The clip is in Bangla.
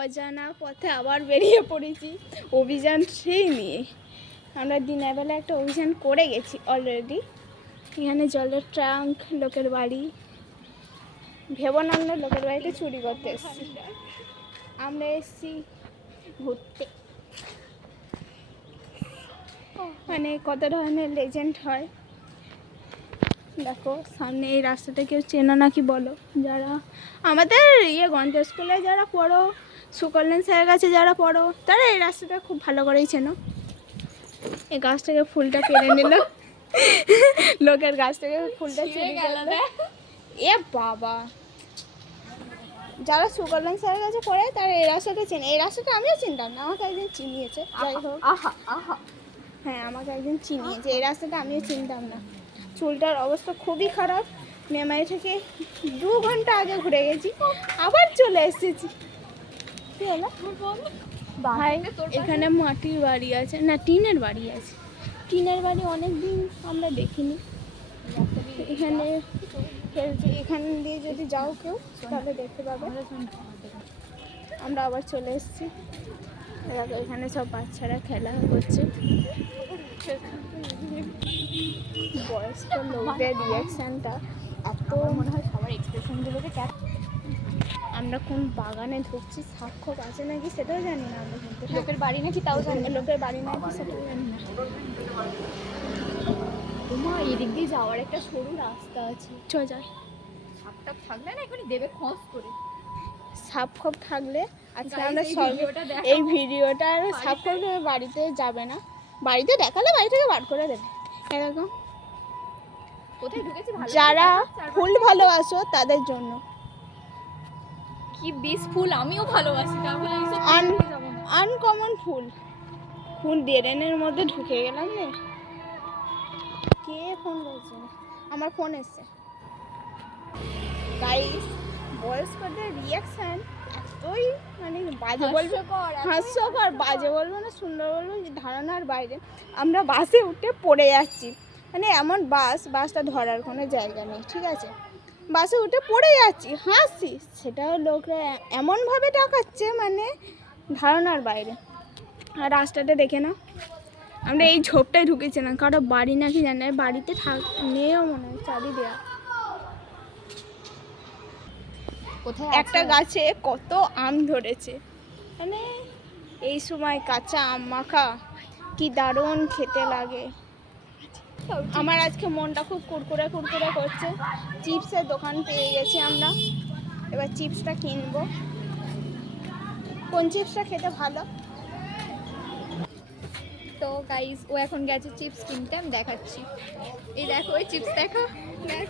অজানা পথে আবার বেরিয়ে পড়েছি অভিযান সেই নিয়ে। আমরা দিনের বেলা একটা অভিযান করে গেছি অলরেডি। এখানে জলের ট্যাঙ্ক, লোকের বাড়ি, ভেবো না আমরা লোকের বাড়িতে চুরি করতে এসেছি, আমরা এসেছি ঘুরতে। মানে কত ধরনের লেজেন্ড হয় দেখো। সামনে এই রাস্তাটা কেউ চেনো নাকি বলো? যারা আমাদের গণেশ স্কুলে যারা পড়ো, সুকল্যাণ স্যারের কাছে যারা পড়ো, তারা এই রাস্তাটা খুব ভালো করেই চেনো। এই গাছ থেকে ফুলটা কেড়ে নিল, লোকের গাছ থেকে ফুলটা চুরি করলো। এ বাবা, যারা সুকল্যাণ স্যারের কাছে পড়ে তারা এই রাস্তাটা চেনে। এই রাস্তাটা আমিও চিনতাম না, আমাকে একদিন চিনিয়েছে। যাই হোক, হ্যাঁ আমাকে একদিন চিনিয়েছে, এই রাস্তাটা আমিও চিনতাম না। চুলটার অবস্থা খুবই খারাপ, মেমারি থেকে 2 ঘন্টা আগে ঘুরে গেছি, আবার চলে এসেছি। কি হলো ভাই? এখানে মাটির বাড়ি আছে না টিনের বাড়ি আছে? টিনের বাড়ি অনেক দিন আমরা দেখিনি। এখানে খেলছে, এখান দিয়ে যদি যাও কেউ তাহলে দেখতে পাবে। আমরা আবার চলে এসেছি। এখানে সব বাচ্চারা খেলা করছে। বয়স্ক লোকদের রিয়াকশানটা এত, মনে হয় সবার এক্সপ্রেশনগুলোকে আমরা কোন বাগানে ঢুকছি, সাক্ষ্য আছে নাকি সেটাও জানি না আমরা, কিন্তু লোকের বাড়ি নাকি তাও জানি না। লোকের বাড়ি নাকি সেটাও জানি না। তোমার এদিক দিয়ে যাওয়ার একটা সরু রাস্তা আছে, চল যাই। সাপটা থাকলে না এখানে দেবে খস করে। সাপ খোপ থাকলে আচ্ছা আমরা এই ভিডিওটা আর সাপ খোপ বাড়িতে যাবে না, বাড়িতে দেখালে বাড়ি থেকে বার করে দেবে এরকম। কোথায় ঢুকেছি? যারা ফুল ভালোবাসো তাদের জন্য। কি বিষ ফুল, আমিও ভালোবাসি, তাহলে এইসব আনকমন ফুল। ফুল ড্রেনের মধ্যে ঢুকে গেলাম রে। কে ফোন করছে? আমার ফোন এসছে। গাইস, বয়স্কদের রিয়াকশান এতই মানে বাজে বলবো, হাস্যকর, বাজে বলবো না সুন্দর বলবো, ধারণার বাইরে। আমরা বাসে উঠে পড়ে যাচ্ছি, মানে এমন বাসটা ধরার কোনো জায়গা নেই, ঠিক আছে? বাসে উঠে পড়ে যাচ্ছি, হাসছি, সেটাও লোকরা এমনভাবে টাকাচ্ছে মানে ধারণার বাইরে। আর রাস্তাটা দেখে না, আমরা এই ঝোপটায় ঢুকেছি না, কারো বাড়ি নাকি জানে, বাড়িতে নেও মনে হয়, চাবি দেওয়া। একটা গাছে কত আম ধরেছে, মানে এই সময় কাঁচা আম মাখা কি দারুণ খেতে লাগে। আমার আজকে মনটা খুব কুরকুরে কুরকুরে করছে। চিপসের দোকান পেয়ে গেছি আমরা, এবার চিপসটা কিনবো। কোন চিপসটা খেতে ভালো? তো গাইস, ও এখন গেছে চিপস কিনতে, আমি দেখাচ্ছি। এই দেখো ওই চিপস, দেখো দেখ।